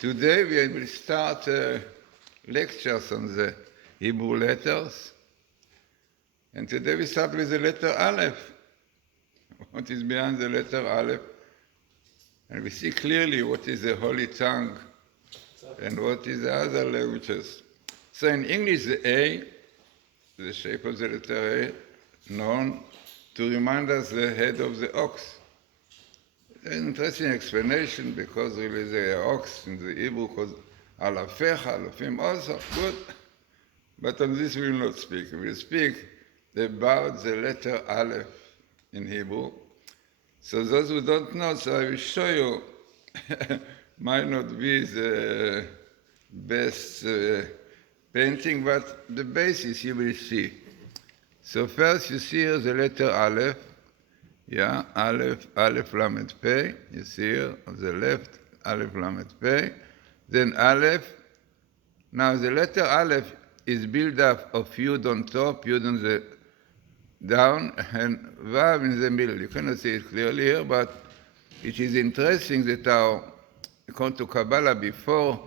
Today we will start lectures on the Hebrew letters. And today we start with the letter Aleph. What is behind the letter Aleph? And we see clearly what is the Holy Tongue and what is the other languages. So in English, the A, the shape of the letter A, known to remind us the head of the ox. An interesting explanation because really the ox in the Hebrew called Alafecha, Alafim also, good. But on this we will not speak. We will speak about the letter Aleph in Hebrew. So those who don't know, so I will show you, might not be the best painting, but the basis you will see. So first you see here the letter Aleph. Yeah, Aleph, Aleph Lamed Pei, you see here on the left, Aleph Lamed Pei. Then Aleph. Now the letter Aleph is built up of Yud on top, Yud on the down, and Vav in the middle. You cannot see it clearly here, but it is interesting that according to Kabbalah, before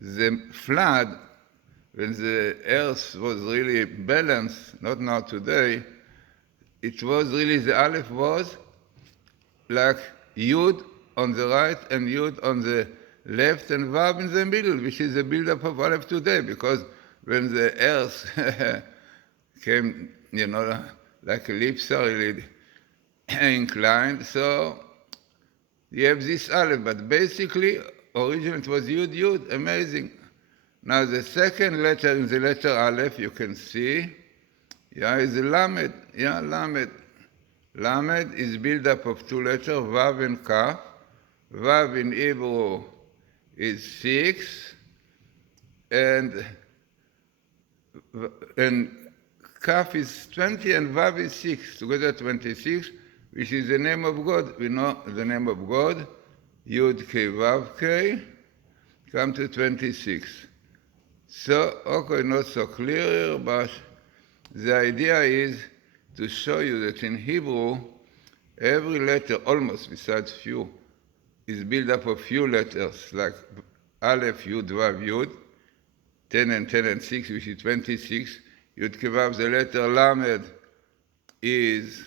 the flood, when the earth was really balanced, not now today, it was really, the Aleph was like Yud on the right and Yud on the left and Vav in the middle, which is the build-up of Aleph today, because when the earth came, like ellipse really inclined, so you have this Aleph, but basically, originally it was Yud, Yud, amazing. Now the second letter in the letter Aleph, you can see, is Lamed. Lamed. Lamed is built up of two letters, Vav and Kaf. Vav in Hebrew is 6, and Kaf is 20, and Vav is 6, together 26, which is the name of God. We know the name of God, Yud K Vav K, come to 26. So, okay, not so clear, but the idea is to show you that in Hebrew, every letter, almost besides few, is built up of few letters, like Aleph, Yud, Vav, Yud, 10 and 6, which is 26. Yud, Kevav, the letter Lamed is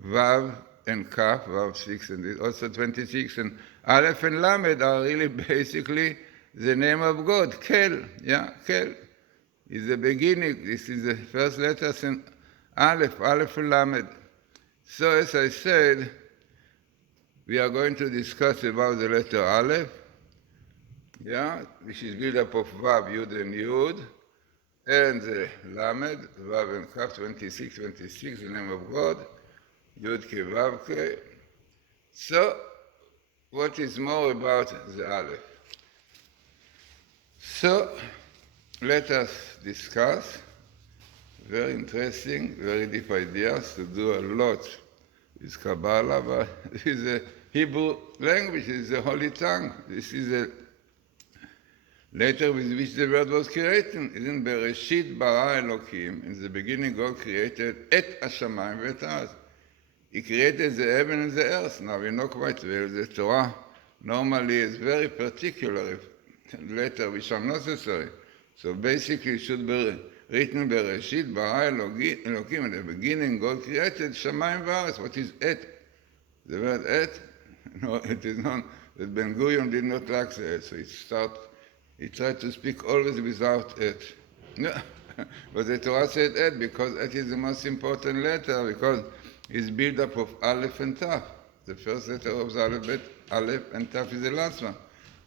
Vav and Kaf, Vav 6, and it's also 26. And Aleph and Lamed are really basically the name of God, Kel, Kel. Is the beginning. This is the first letters in Aleph, Aleph Lamed. So as I said, we are going to discuss about the letter Aleph, which is built up of Vav, Yud and Yud, and the Lamed, Vav and Kaf, 26, the name of God, Yud Ke Vav Ke. So, what is more about the Aleph? So, let us discuss very interesting, very deep ideas to do a lot with Kabbalah, but this is the Hebrew language, this is the Holy Tongue. This is the letter with which the world was created. In Bereshit bara Elokim, in the beginning God created et hashamayim ve'et ha'aretz. He created the heaven and the earth. Now we know quite well the Torah normally is very particular letter which are necessary. So basically it should be written Bereshit bara Elokim. In the beginning God created Shamayim v'aretz. What is et? The word et? No, it is not. That Ben Gurion did not like the et. So he tried to speak always without et. No. But the Torah said et because et is the most important letter, because it's built up of Aleph and Taf. The first letter of the alphabet, Aleph, and Taf is the last one.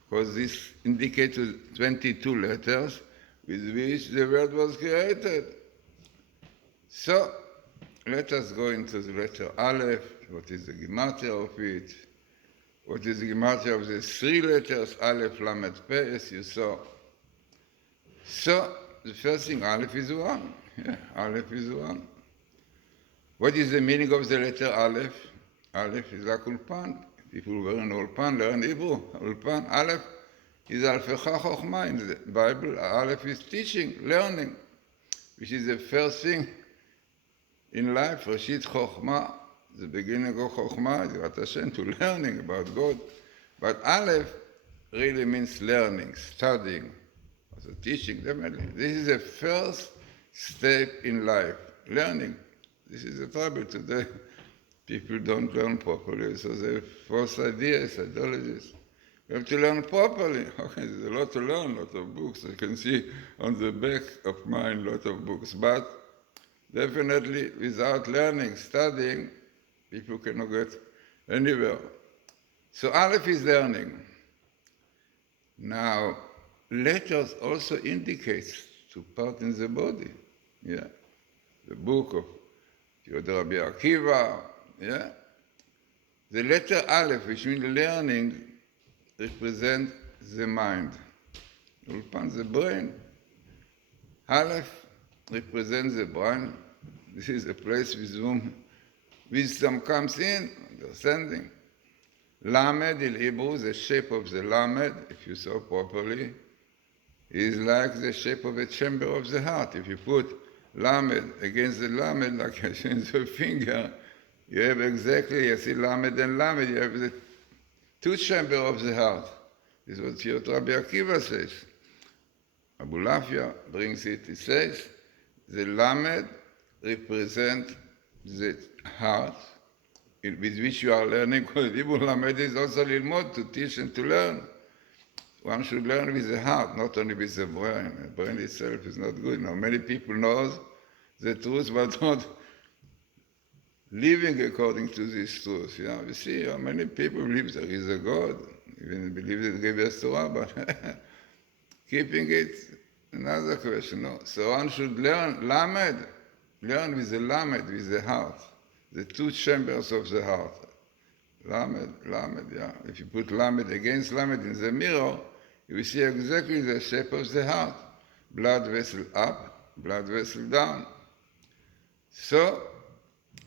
Because this indicates 22 letters with which the world was created. So, let us go into the letter Aleph. What is the gematria of it? What is the gematria of the three letters, Aleph, Lamed, Pei, as you saw? So, the first thing, Aleph is one. Aleph is one. What is the meaning of the letter Aleph? Aleph is like Ulpan. People were in Ulpan, learn Hebrew. Ulpan, Aleph is Alfecha Chochma. In the Bible, Aleph is teaching, learning, which is the first thing in life. Rashit Chochma, the beginning of Chochma, is Rat Hashem, to learning about God. But Aleph really means learning, studying, also teaching, definitely. This is the first step in life, learning. This is the trouble today. People don't learn properly, so they have false ideas, ideologies. You have to learn properly. Okay, there's a lot to learn, a lot of books. You can see on the back of mine a lot of books. But definitely without learning, studying, people cannot get anywhere. So Aleph is learning. Now, letters also indicates to part in the body. Yeah, the book of Rabbi Akiva. Yeah, the letter Aleph, which means learning, represents the mind. Ulpan, the brain. Aleph represents the brain. This is a place with whom wisdom comes in, understanding. Lamed in Hebrew, the shape of the Lamed, if you saw properly, is like the shape of a chamber of the heart. If you put Lamed against the Lamed, like I say in the finger, you have exactly, you see Lamed and Lamed, you have the two chambers of the heart. This is what Rabbi Akiva says. Abu Lafia brings it, he says, the Lamed represents the heart, with which you are learning, because Ibn Lamed is also lilmod, to teach and to learn. One should learn with the heart, not only with the brain. The brain itself is not good. Now, many people know the truth, but not living according to this truth. You know, you see how many people believe there is a God, even believe that gave us Torah, but keeping it, another question. No. So one should learn Lamed, learn with the Lamed, with the heart. The two chambers of the heart. Lamed, yeah. If you put Lamed against Lamed in the mirror, you will see exactly the shape of the heart. Blood vessel up, blood vessel down. So,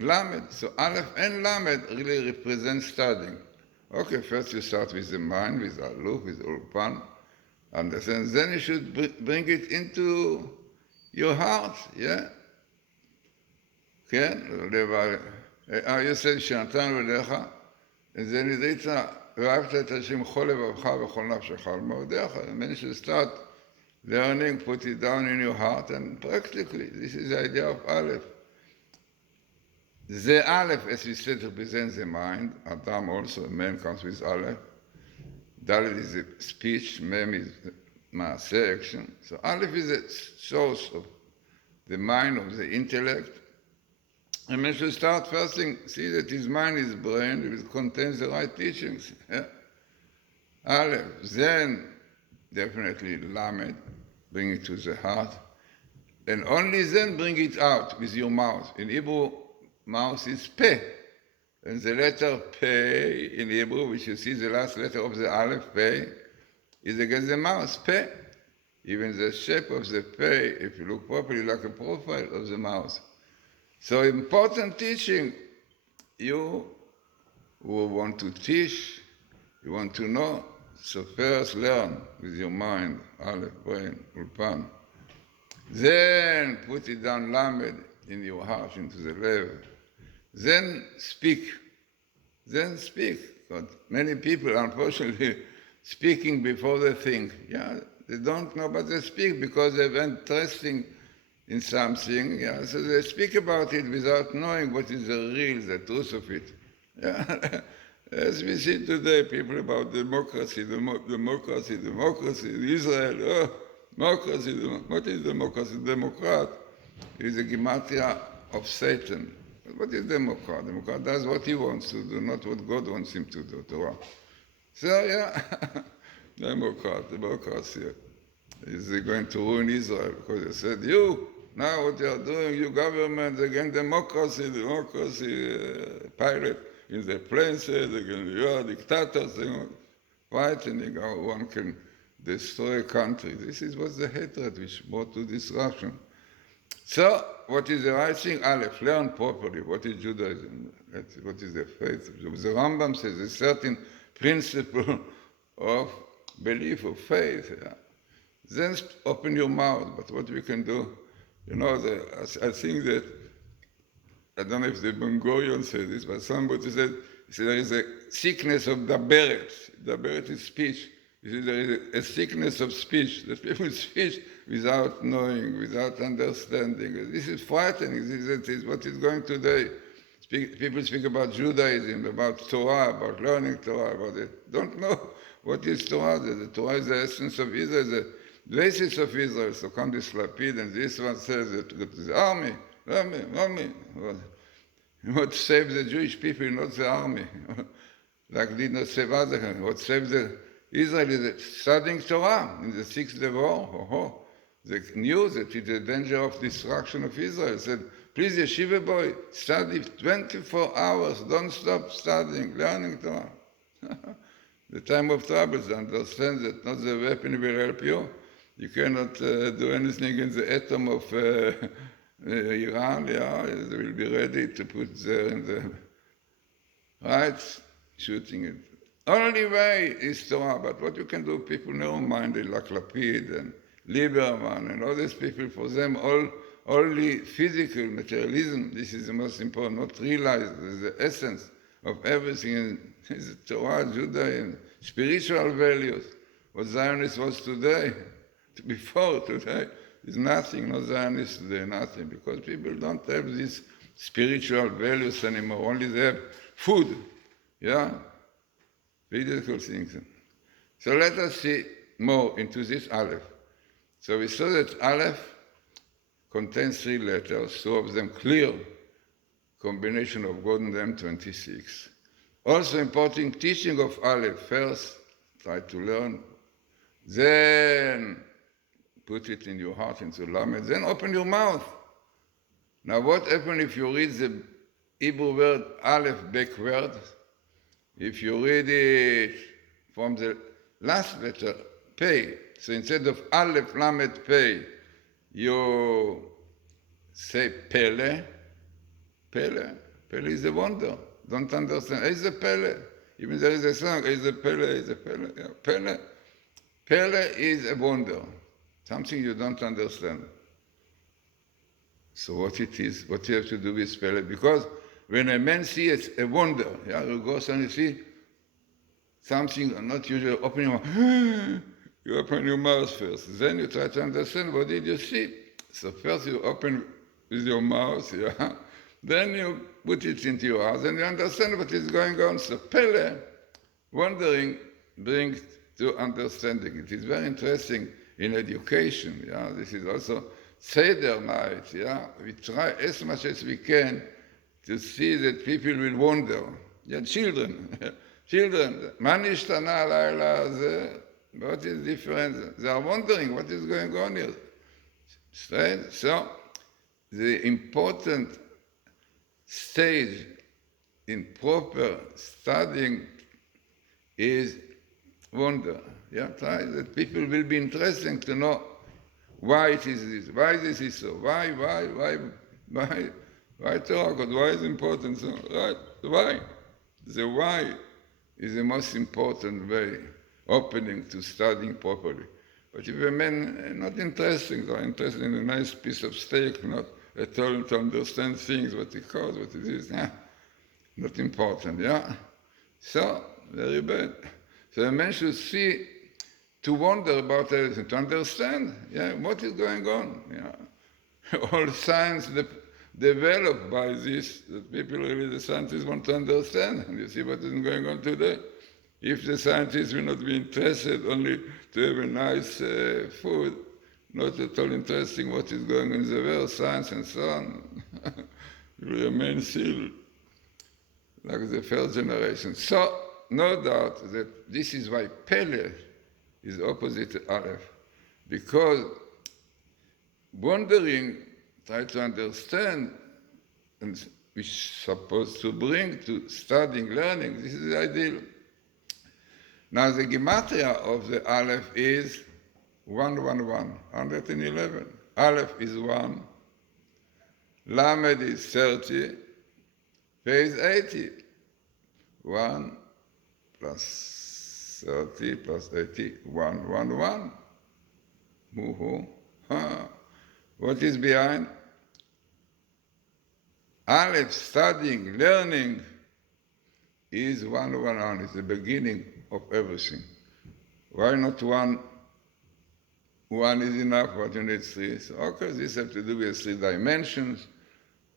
Lamed, so Aleph and Lamed really represent studying. Okay, first you start with the mind, with Aluf, with Ulpan, understand. Then you should bring it into your heart, yeah? כן, יוסף שנתן אליך, זה נדרית, ואהבת את השם כל לבבך וכל נפשך על מאודיך. And you start learning, put it down in your heart, and practically, this is the idea of Aleph. The Aleph, as we said, represents the mind. Adam also, man comes with Aleph. Dalet is the speech, Mem is Maaseh, action. So Aleph is the source of the mind, of the intellect. And man should start first thing, see that his mind is brain, it contains the right teachings. Yeah? Aleph, then definitely Lamed, bring it to the heart, and only then bring it out with your mouth. In Hebrew, mouth is Peh, and the letter Peh in Hebrew, which you see the last letter of the Aleph, Peh, is against the mouth, Peh. Even the shape of the Peh, if you look properly, like a profile of the mouth. So important teaching, you who want to teach, you want to know, so first learn with your mind, Aleph, brain, Ulpan. Then put it down Lamed in your heart, into the level. Then speak. But many people, unfortunately, speaking before they think. Yeah, they don't know, but they speak because they're interested in something, yeah, so they speak about it without knowing what is the real, the truth of it. Yeah. As we see today, people about democracy, democracy, Israel, oh, democracy, what is democracy? Democrat is a gematria of Satan. What is Democrat? Democrat does what he wants to do, not what God wants him to do, Torah. So, yeah, democracy is going to ruin Israel because they said, now what you are doing, you government, against democracy, pirate in the plains, you are dictators, fighting how one can destroy a country. This is what's the hatred which brought to disruption. So, what is the right thing? Aleph, learn properly. What is Judaism? What is the faith? The Rambam says a certain principle of belief, of faith. Yeah. Then open your mouth. But what we can do, you know, I think that, I don't know if the Ben-Gurion said this, but somebody said there is a sickness of daberet. Daberet is speech. You see, there is a sickness of speech, that people speak without knowing, without understanding. This is frightening. This is what is going today. People speak about Judaism, about Torah, about learning Torah, about it. Don't know what is Torah. The Torah is the essence of Israel, the basis of Israel. So come this Lapid, and this one says that the army. What saved the Jewish people, not the army. Like did not save other countries. What saved Israel is studying Torah in the Sixth Day War. They knew that it's a danger of destruction of Israel. Said, please, yeshiva boy, study 24 hours, don't stop studying, learning Torah. The time of troubles, understand that not the weapon will help you. You cannot do anything in the atom of Iran, they will be ready to put there in the right, shooting it. Only way is Torah, but what you can do, people narrow-minded like Lapid and Lieberman and all these people, for them only physical materialism, this is the most important, not realize the essence of everything is Torah, Judaism, spiritual values. What Zionist was today, before today, is nothing, no Zionist today, nothing, because people don't have these spiritual values anymore, only they have food, physical things. So let us see more into this Aleph. So we saw that Aleph contains 3 letters, 2 of them clear combination of God and M26. Also important teaching of Aleph. First, try to learn, then put it in your heart, into Lamed, then open your mouth. Now what happens if you read the Hebrew word Aleph backward? If you read it from the last letter, Pei, so instead of Aleph, Lamed, Pei, you say Pele. Pele is a wonder. Don't understand. Is a Pele. Even there is a song, is a Pele. Yeah. Pele is a wonder. Something you don't understand. So what it is, what you have to do with Pele, because when a man sees a wonder, you go and you see something not usual, open your mouth. You open your mouth first. Then you try to understand what did you see. So first you open with your mouth, Then you put it into your heart, and you understand what is going on. So Pele, wondering, brings to understanding. It is very interesting in education. This is also Seder night. We try as much as we can to see that people will wonder. Children, מה נשתנה הלילה הזה? What is different? They are wondering what is going on here. Right? So, the important stage in proper studying is wonder. Try that people will be interested to know why it is this, why this is so, why Torah, God, why is important so, right? Why? The why is the most important way, opening to studying properly. But if a man is not interested, or interested in a nice piece of steak, not at all to understand things, what it costs, what it is, not important, So, very bad. So a man should see, to wonder about everything, to understand, what is going on, All science developed by this, that people really, the scientists want to understand, and you see what is going on today. If the scientists will not be interested only to have a nice food, not at all interesting what is going on in the world, science and so on, will remain still like the first generation. So, no doubt that this is why Pele is opposite to Aleph, because wondering, try to understand, and which is supposed to bring to studying, learning, this is the ideal. Now the gematria of the Aleph is 111, 111. Aleph is 1, Lamed is 30, Pei is 80. 1 plus 30 plus 80, 111. What is behind? Aleph, studying, learning, is 111. It's the beginning of everything. Why not one? One is enough, but you need three. So, okay, this has to do with three dimensions,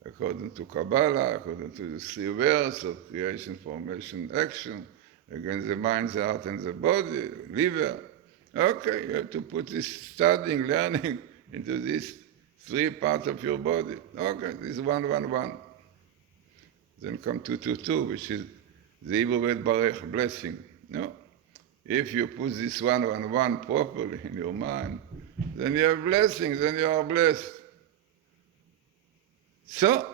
according to Kabbalah, according to the three worlds of creation, formation, action, against the mind, the heart, and the body, liver. Okay, you have to put this studying, learning into these three parts of your body. Okay, this is 1, 1, 1. Then come 2, 2, 2, which is the Hebrew word Barech, blessing. No? If you put this 1, 1, 1 properly in your mind, then you have blessings, then you are blessed. So,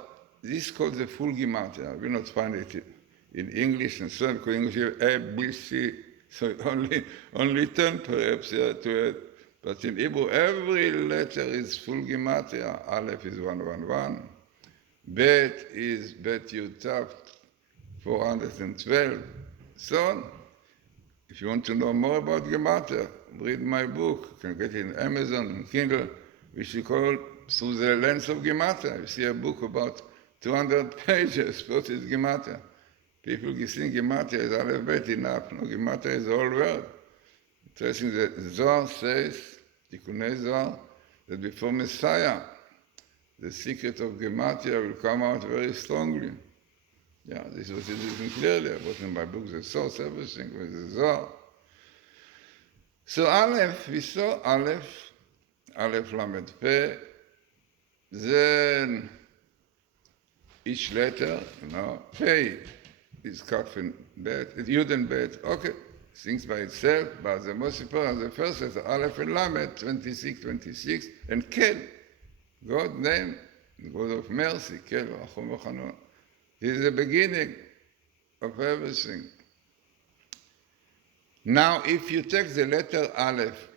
this is called the full Gematria. We will not find it in English and so on, because English is A, B, C, so only 10 perhaps to it. But in Hebrew, every letter is full Gematria. Aleph is 111. Bet is Bet Yutaf 412. So on. If you want to know more about Gematria, read my book. You can get it in Amazon and Kindle, which we call Through the Lens of Gematria. You see a book about 200 pages, what is Gematria? People think Gematria is Aleph Bet enough. No, Gematria is the whole word. Interesting that Zohar says, Tikkunei Zohar, that before Messiah, the secret of Gematria will come out very strongly. Yeah, this was written clearly. I wrote in my book the source, everything with the Zohar. So Aleph, we saw Aleph, Aleph Lamed Peh, then each letter, Peh is Kaf and Bet, Yud and Bet, okay, things by itself, but the most important, the first letter, Aleph and Lamed, 26, 26, and Kel, God's name, God of mercy, Kel, Rachum V'Chanon. He is the beginning of everything. Now, if you take the letter Aleph,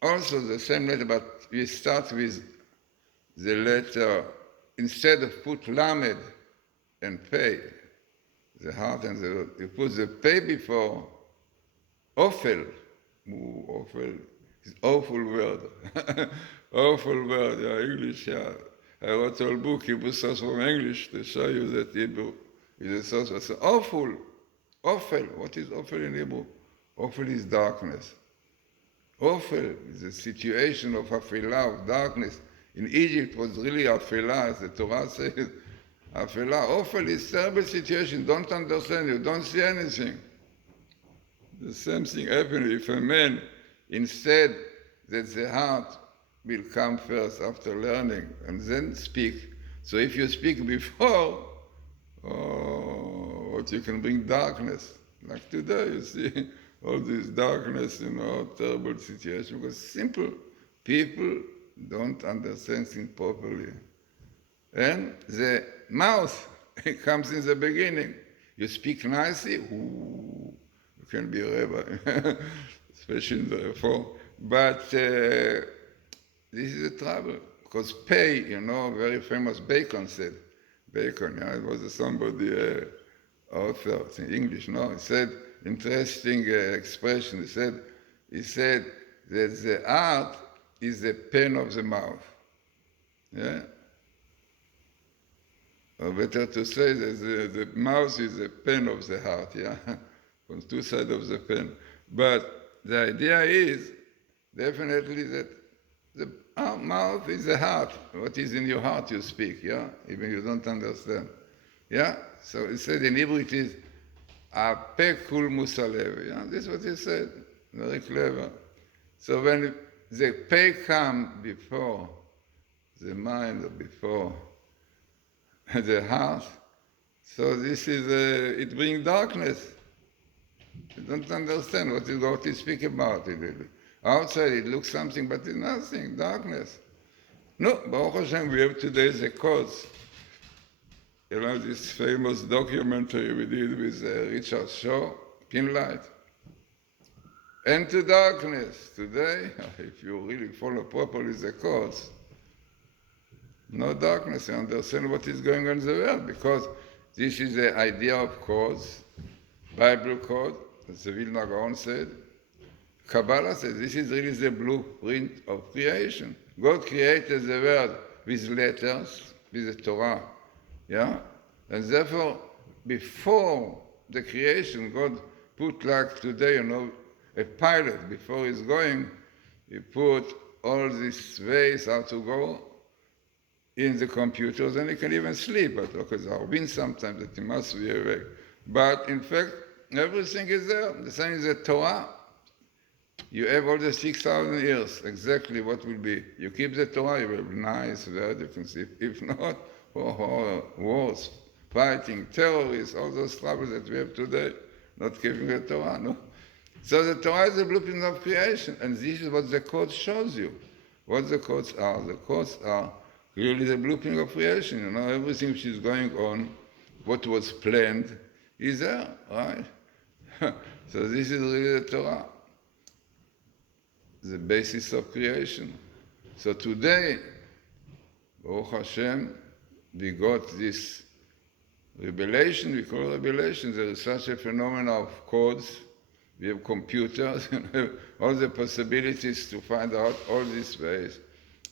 also the same letter, but we start with the letter, instead of put Lamed and Pei, the heart and the, you put the Pei before Ophel. Ophel is awful word. Awful word, yeah, English, yeah. I wrote a whole book, Hebrew source from English, to show you that Hebrew is a source. So awful, Ophel. What is Ophel in Hebrew? Ophel is darkness. Ophel is a situation of Afilah, of darkness. In Egypt, it was really Afilah, as the Torah says. Afilah, Ophel is terrible situation. Don't understand, you don't see anything. The same thing happens if a man, instead that the heart will come first after learning and then speak. So if you speak before, what you can bring darkness. Like today, you see all this darkness, terrible situation, because simple people don't understand things properly. And the mouth comes in the beginning. You speak nicely, you can be a rabbi, especially in the Reform. But this is the trouble, because Pei, very famous Bacon said, Bacon, it was somebody, author in English, he said, interesting expression, he said that the heart is the pen of the mouth, yeah? Or better to say that the mouth is the pen of the heart, yeah? On two sides of the pen. But the idea is definitely that our mouth is the heart. What is in your heart you speak, yeah? Even you don't understand. Yeah? So he said in Hebrew it is Apeh kul musalev. Yeah? This is what he said. Very clever. So when the peh comes before the mind or before the heart, so this is, it brings darkness. You don't understand what is going to speak about it. Outside it looks something, but it's nothing, darkness. No, Baruch Hashem, we have today the codes. This famous documentary we did with Richard Shaw, Pinlight. Into darkness. Today, if you really follow properly the codes, no darkness, you understand what is going on in the world, because this is the idea of codes, Bible code, as the Vilna Gaon said. Kabbalah says this is really the blueprint of creation. God created the world with letters, with the Torah, yeah? And therefore, before the creation, God put like today, a pilot, before he's going, he put all these ways how to go in the computers, and he can even sleep, but because there are winds sometimes that he must be awake. But in fact, everything is there. The same is the Torah. You have all the 6,000 years, exactly what will be. You keep the Torah, you will be nice, very defensive. If not, wars, fighting, terrorists, all those troubles that we have today, not keeping the Torah, no? So the Torah is the blueprint of creation, and this is what the code shows you. What the codes are. The codes are really the blueprint of creation. You know, everything which is going on, what was planned, is there, right? So this is really the Torah, the basis of creation. So today, Baruch Hashem, we got this revelation, we call it revelation. There is such a phenomenon of codes. We have computers, and have all the possibilities to find out all these ways.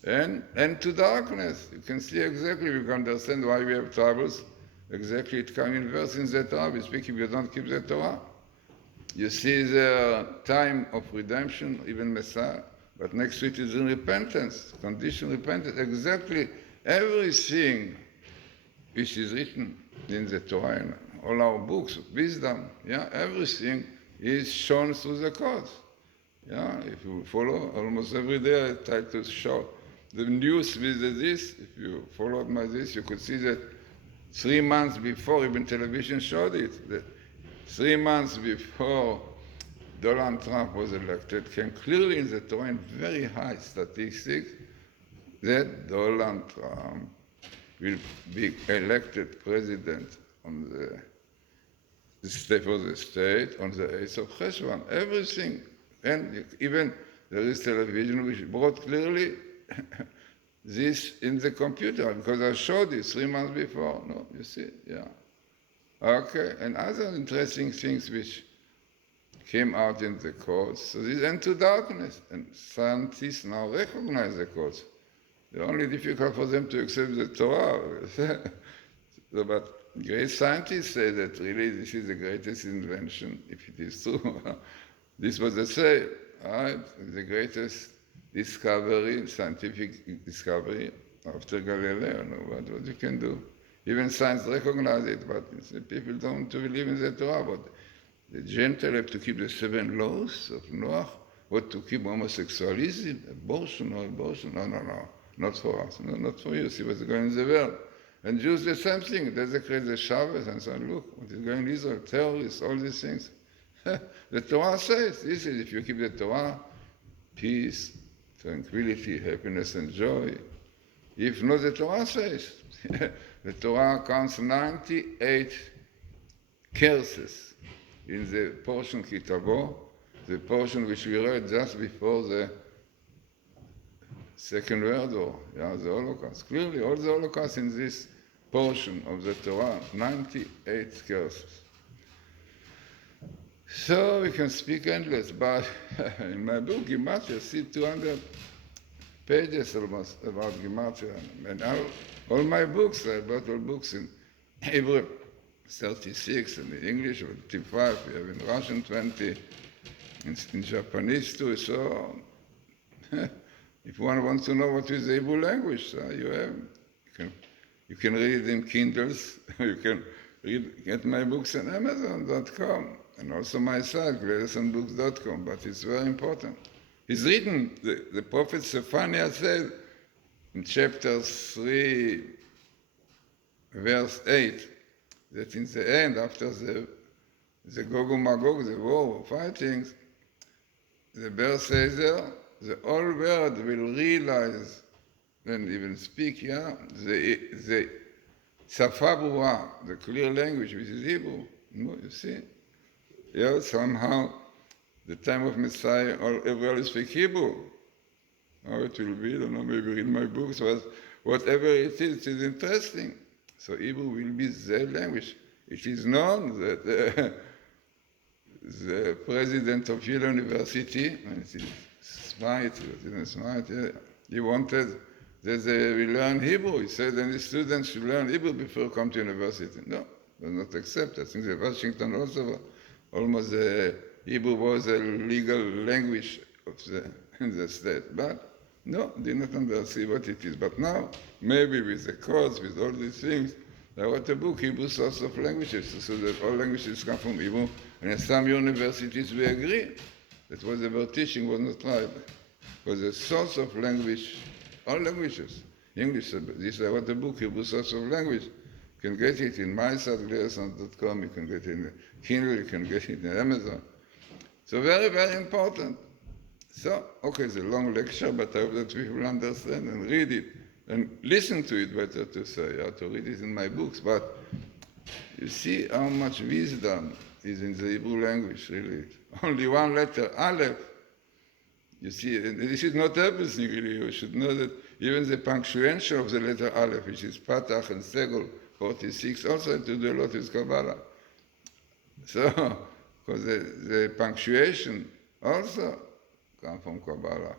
And to darkness. You can see exactly, you can understand why we have troubles. Exactly, it comes in verse in the Torah. We speak if you don't keep the Torah. You see the time of redemption, even Messiah, but next to it is in repentance, conditional repentance. Exactly everything which is written in the Torah, and all our books of wisdom, yeah, everything is shown through the codes. Yeah, if you follow, almost every day I try to show the news with this. If you followed my this, you could see that 3 months before, even television showed it, that 3 months before Donald Trump was elected, came clearly in the Torah in very high statistics that Donald Trump will be elected president on the state of the state on the 8th of Cheshvan. Everything, and even there is television which brought clearly this in the computer, because I showed it 3 months before. No, you see, yeah. Okay, and other interesting things which came out in the codes. So this end to darkness, and scientists now recognize the codes. It's only difficult for them to accept the Torah. So, but great scientists say that really this is the greatest invention, if it is true. This was they say, right? The greatest discovery, scientific discovery after Galileo. No, what you can do. Even science recognizes it, but people don't believe in the Torah. But the Gentiles have to keep the 7 laws of Noah, what to keep homosexualism, abortion, no, not for us, no, not for you. See what's going in the world. And Jews, the same thing. They create the Shabbos and so on. Look, what is going in Israel, terrorists, all these things. The Torah says, this is if you keep the Torah, peace, tranquility, happiness, and joy. If not, the Torah says. The Torah counts 98 curses in the portion Kitabo, the portion which we read just before the Second World War, yeah, the Holocaust. Clearly, all the Holocaust in this portion of the Torah, 98 curses. So we can speak endless, but in my book, Gematria, see 200 pages almost about Gematria. And all my books, I bought all books in Hebrew 36, and in English 25, we have in Russian 20, in Japanese too. So if one wants to know what is the Hebrew language, you can read it in Kindles, you can get my books on Amazon.com, and also my site, GlazersonBooks.com, but it's very important. It's written, the prophet Zephaniah said in chapter 3, verse 8, that in the end, after the Gog and Magog, the war, fighting, the verse says there, the whole world will realize and even speak, the Safa Brura, the clear language, which is Hebrew. No, you see? Yeah, somehow, the time of Messiah, everybody speak Hebrew. How it will be, I don't know, maybe read my books, but whatever it is interesting. So Hebrew will be the language. It is known that the president of Yale University, smart, he wanted that they will learn Hebrew. He said, and the students should learn Hebrew before come to university. No, they will not accept. I think that Washington also, almost the Hebrew was a legal language of in the state. But no, did not understand what it is. But now, maybe with the codes, with all these things, I wrote a book, Hebrew Source of Languages, so that all languages come from Hebrew. And in some universities we agree that what they were teaching was not right. Because the source of language, all languages, English, this I wrote a book, Hebrew Source of Language. You can get it in Matityahu.com, you can get it in Kindle, you can get it in Amazon. So very, very important. So, okay, it's a long lecture, but I hope that people understand and read it and listen to it, better to say, to read it in my books. But you see how much wisdom is in the Hebrew language, really. Only one letter, Aleph. You see, and this is not everything, really. You should know that even the punctuation of the letter Aleph, which is Patach and Segol 46, also had to do a lot with Kabbalah. So, because the punctuation also come from Kabbalah.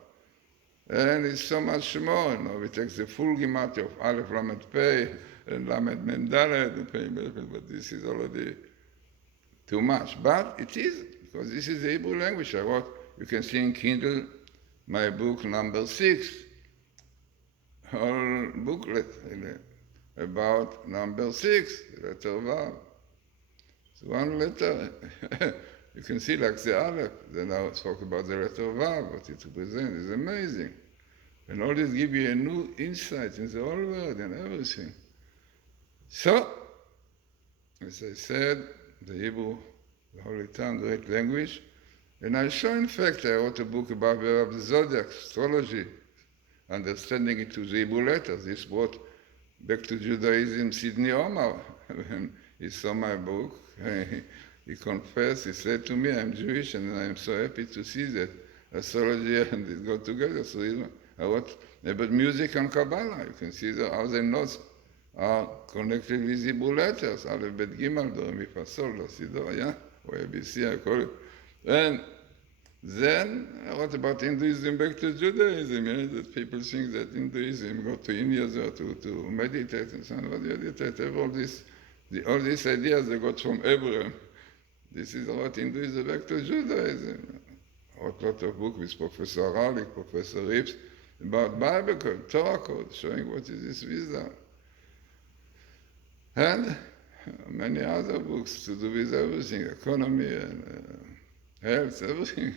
And it's so much more, you know, we take the full gematria of Aleph, Lamed Pei, and Lamed Mem Daled, and Pei Mem, but this is already too much. But it is, because this is the Hebrew language I wrote. You can see in Kindle my book number 6, whole booklet about number 6, letter Vav. So one letter, you can see like the Aleph, then I talk about the letter Vav, what it represents, is amazing. And all this gives you a new insight in the whole world and everything. So, as I said, the Hebrew, the Holy Tongue, great language. And I show, in fact, I wrote a book about the zodiac, astrology, understanding it to the Hebrew letters. This brought back to Judaism Sidney Omar. When he saw my book, he confessed, he said to me, I'm Jewish, and I'm so happy to see that astrology and it go together. So I wrote about music and Kabbalah. You can see how the notes are connected with Hebrew letters. Aleph, Bet, Gimel, Do, Re, Mi, Fa, Sol, La, Si, Do, yeah? Or ABC, I call it. And then I wrote about Hinduism back to Judaism, that people think that Hinduism go to India to meditate and so on, but meditate, have all these ideas they got from Abraham. This is what Hinduism back to Judaism. I wrote a lot of books with Professor Harlik, Professor Rips, about Bible code, Torah code, showing what is this wisdom. And many other books to do with everything, economy and health, everything.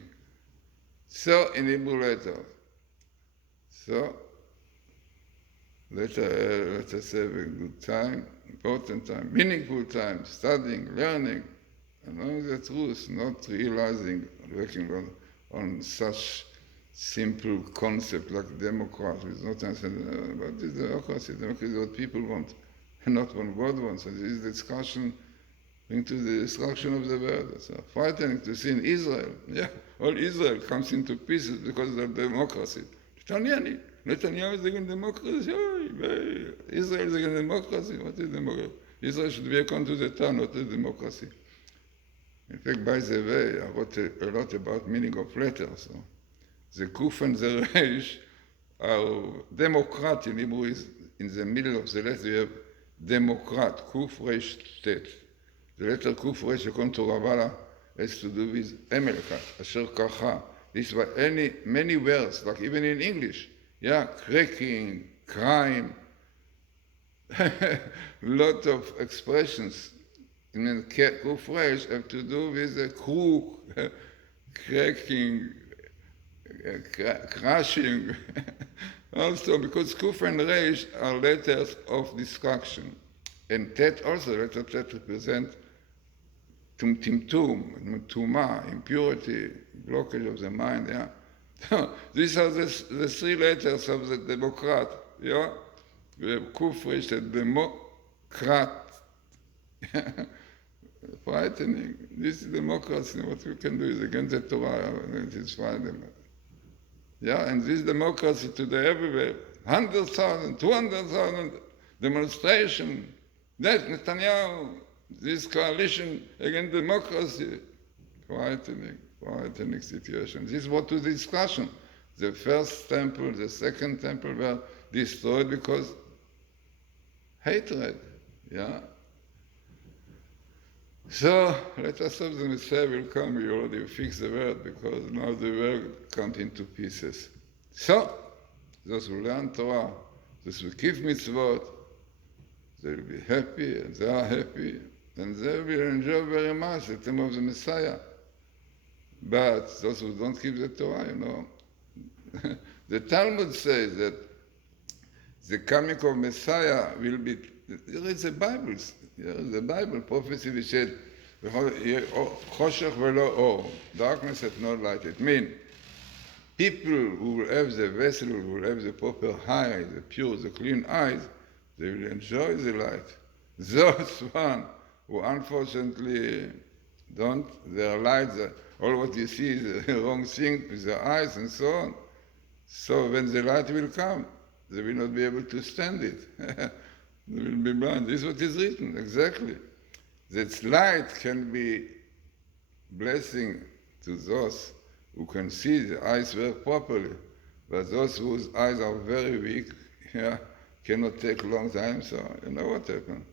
So, in Hebrew letters. So, let us have a good time, important time, meaningful time, studying, learning, and knowing the truth, not realizing, working on such simple concept like democracy, is not understanding what is democracy. Democracy is what people want, and not what God wants. And this is discussion into the destruction of the world. It's frightening to see in Israel. Yeah, all Israel comes into pieces because of democracy. Netanyahu is against democracy. Israel is against democracy. What is democracy? Israel should be according to the Torah, not a democracy. In fact, by the way, I wrote a lot about meaning of letters. So the Kuf and the Reish are Democrat in Hebrew is in the middle of the letter. You have Democrat, Kuf, Reish, Tet. The letter Kuf, Reish, according to Rabbala, has to do with Emelchat, Asher Kacha. This is why many words, like even in English, cracking, crime, lot of expressions in Kuf Reish have to do with a crook, cracking, crashing. Also, because Kuf and Reish are letters of destruction. And Tet also, letter Tet represents Timtum, Tuma, impurity, blockage of the mind, These are the three letters of the Democrat, We have Kuf Reish, the Democrat. Frightening. This is democracy. What we can do is against the Torah, and it is frightening. And this democracy today everywhere, 100,000, 200,000 demonstration, that Netanyahu, this coalition against democracy, frightening situation. This is what was the discussion. The first temple, the second temple were destroyed because hatred, So let us hope the Messiah will come. We already fixed the world because now the world comes into pieces. So those who learn Torah, those who keep mitzvot, they will be happy and they are happy and they will enjoy very much the time of the Messiah. But those who don't keep the Torah, the Talmud says that the coming of Messiah will be, there is a Bible prophecy which said, Choshech velo or, darkness hath no light. It means people who will have the vessel, who will have the proper eyes, the pure, the clean eyes, they will enjoy the light. Those one who unfortunately don't, their lights, all what you see is the wrong thing with their eyes and so on. So when the light will come, they will not be able to stand it. They will be blind. This is what is written, exactly. That light can be blessing to those who can see the eyes work properly, but those whose eyes are very weak, cannot take a long time, so you know what happened.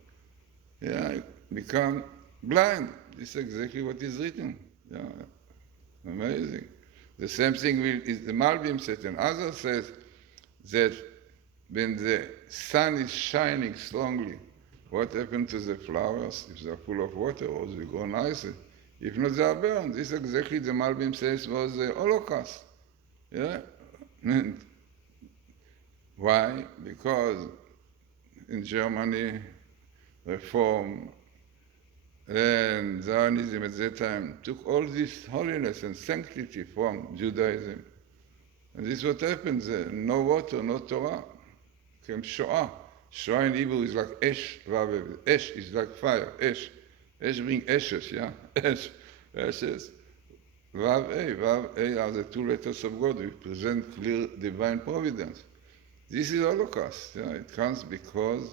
Become blind. This is exactly what is written. Amazing. The same thing is the Malbim says, and others says that when the sun is shining strongly, what happened to the flowers? If they are full of water, or they grow nicer. If not, they are burned. This is exactly the Malbim says was the Holocaust. Why? Because in Germany, Reform and Zionism at that time took all this holiness and sanctity from Judaism. And this is what happens. No water, no Torah. Came Shoah. Shoah in Hebrew is like Esh. Esh is like fire. Esh. Esh brings ashes, Esh. Ashes. Vav A are the two letters of God. We present clear divine providence. This is Holocaust. It comes because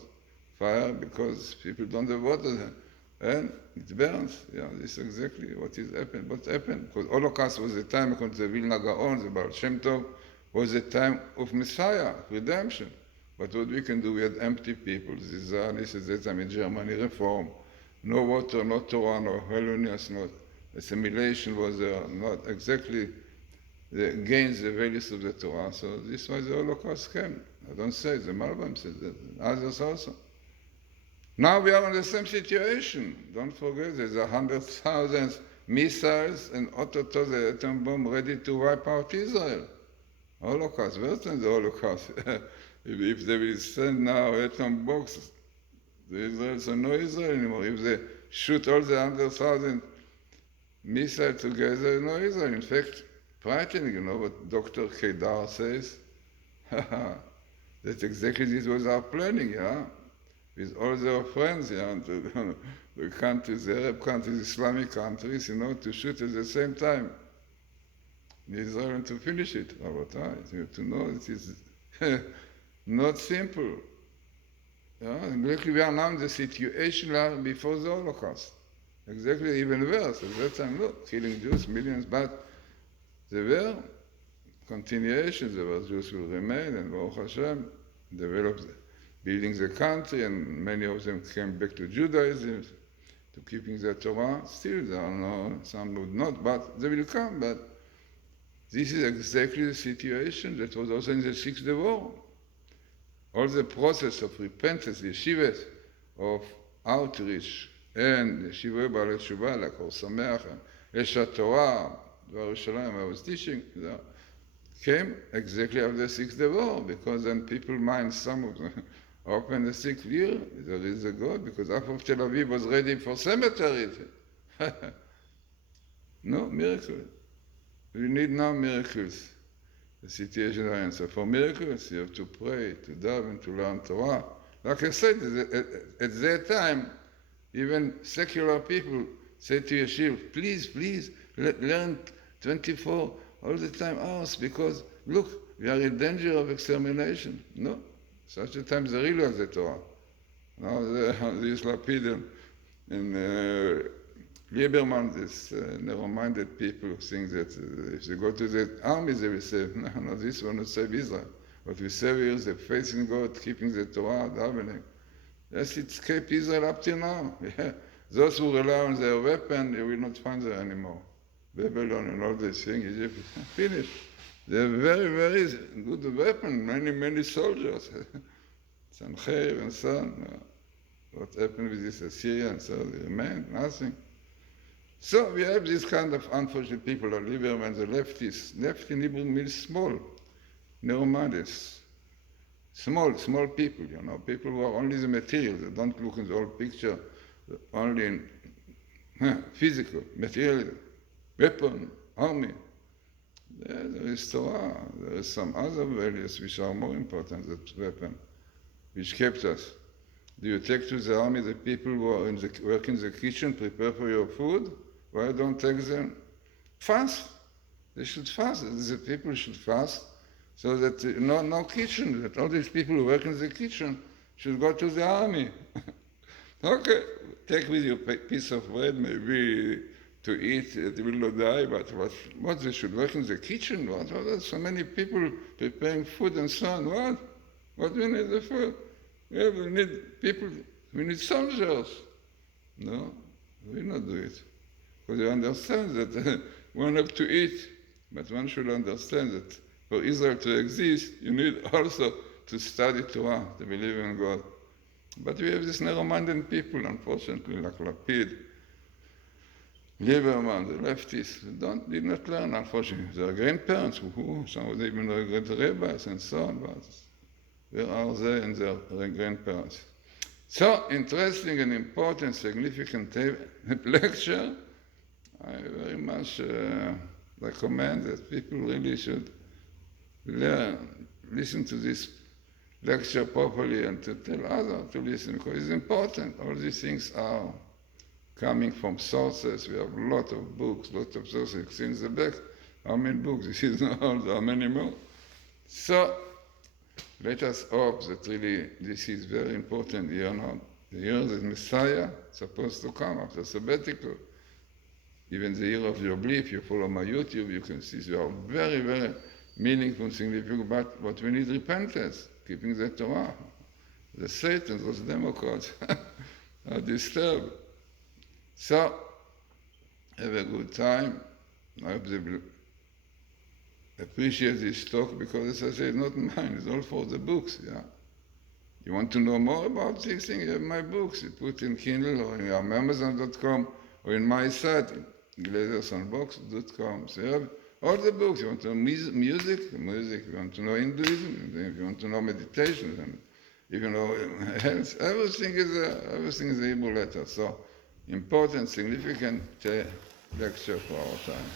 fire, because people don't have water. And it burns. This is exactly what is happened. What happened? Because Holocaust was the time, according to the Vilna Gaon, the Baal Shem Tov, was the time of Messiah, redemption. But what we can do, we had empty people. This is the time in Germany, Reform. No water, no Torah, no holiness, no assimilation was there, not exactly the gains, the values of the Torah. So this was the Holocaust came. I don't say it, the Malbim says that, others also. Now we are in the same situation. Don't forget, there's 100,000 missiles and the atom bomb ready to wipe out Israel. Holocaust, worse than the Holocaust. If they will send now atom bombs, the Israelis are no Israel anymore. If they shoot all the 100,000 missiles together, no Israel. In fact, frightening, what Dr. Kedar says? That exactly this was our planning, with all their friends, the countries, the Arab countries, Islamic countries, to shoot at the same time. Israel and to finish it. To know it is not simple. Exactly, we are now in the situation before the Holocaust. Exactly, even worse. At that time, look, killing Jews, millions, but there were continuations. There were Jews will remain, and Baruch Hashem, developed, building the country, and many of them came back to Judaism, to keeping the Torah. Still, there are some would not, but they will come. But this is exactly the situation that was also in the Sixth War. All the process of repentance, yeshivas, of outreach, and yeshiva b'alei tshuva, like Or Sameach, and Eshat Torah, Yerushalayim, I was teaching, came exactly after the Sixth War, because then people mind, some of them, open the 6th year, there is a God, because half of Tel Aviv was ready for cemeteries. No, miracle. We need now miracles. The situation is answer. For miracles, you have to pray, to daven, to learn Torah. Like I said, at that time, even secular people say to Yeshiv, please, learn 24 all the time hours, because look, we are in danger of extermination. No, such a time they really have the Torah. Now these Lapid and Lieberman, these narrow-minded people think that if they go to the army, they will say, no, this will not save Israel. What we save here is the faith in God, keeping the Torah, davening. Yes, it's kept Israel up till now. those who rely on their weapon, you will not find them anymore. Babylon and all these things, Egypt, finished. They have very, very good weapon, many soldiers. Sancheir and so on. What happened with this Assyrians? So they remained nothing. So we have this kind of unfortunate people, or Lieberman, the leftists. Left in Hebrew means small, neomades. Small people, people who are only the material. They don't look in the whole picture, only in physical, material, weapon, army. There is Torah, there is some other values which are more important than weapon, which kept us. Do you take to the army the people who are work in the kitchen, prepare for your food? Why don't take them? Fast. They should fast. The people should fast, so that no kitchen, that all these people who work in the kitchen should go to the army. Okay, take with you a piece of bread, maybe to eat, it will not die, but what they should work in the kitchen? What so many people preparing food and so on, what we need the food? Yeah, we need people, we need soldiers. No, we not do it. Because you understand that one have to eat, but one should understand that for Israel to exist, you need also to study Torah, to believe in God. But we have this narrow-minded people, unfortunately, like Lapid, Lieberman, the leftists, did not learn, unfortunately. Their grandparents, some of them even were great rabbis and so on, but where are they and their grandparents? So, interesting and important, significant lecture. I very much recommend that people really should listen to this lecture properly and to tell others to listen, because it's important. All these things are coming from sources. We have a lot of books, lot of sources. Since the back, how many books? This is not all, how many more? So, let us hope that really this is very important year now. The year that Messiah is supposed to come after sabbatical. Even the year of Jubilee, if you follow my YouTube, you can see there are very, very meaningful, significant, but we need repentance, keeping the Torah. The Satan, those Democrats, are disturbed. So, have a good time. I hope they will appreciate this talk, because as I say, it's not mine, it's all for the books, yeah. You want to know more about these things, you have my books. You put in Kindle or in Amazon.com or in my site, Glazersonbooks.com. So you have all the books. You want to know music, you want to know Hinduism, if you want to know meditation, and if you know health, everything is a Hebrew letter. So important, significant lecture for our time.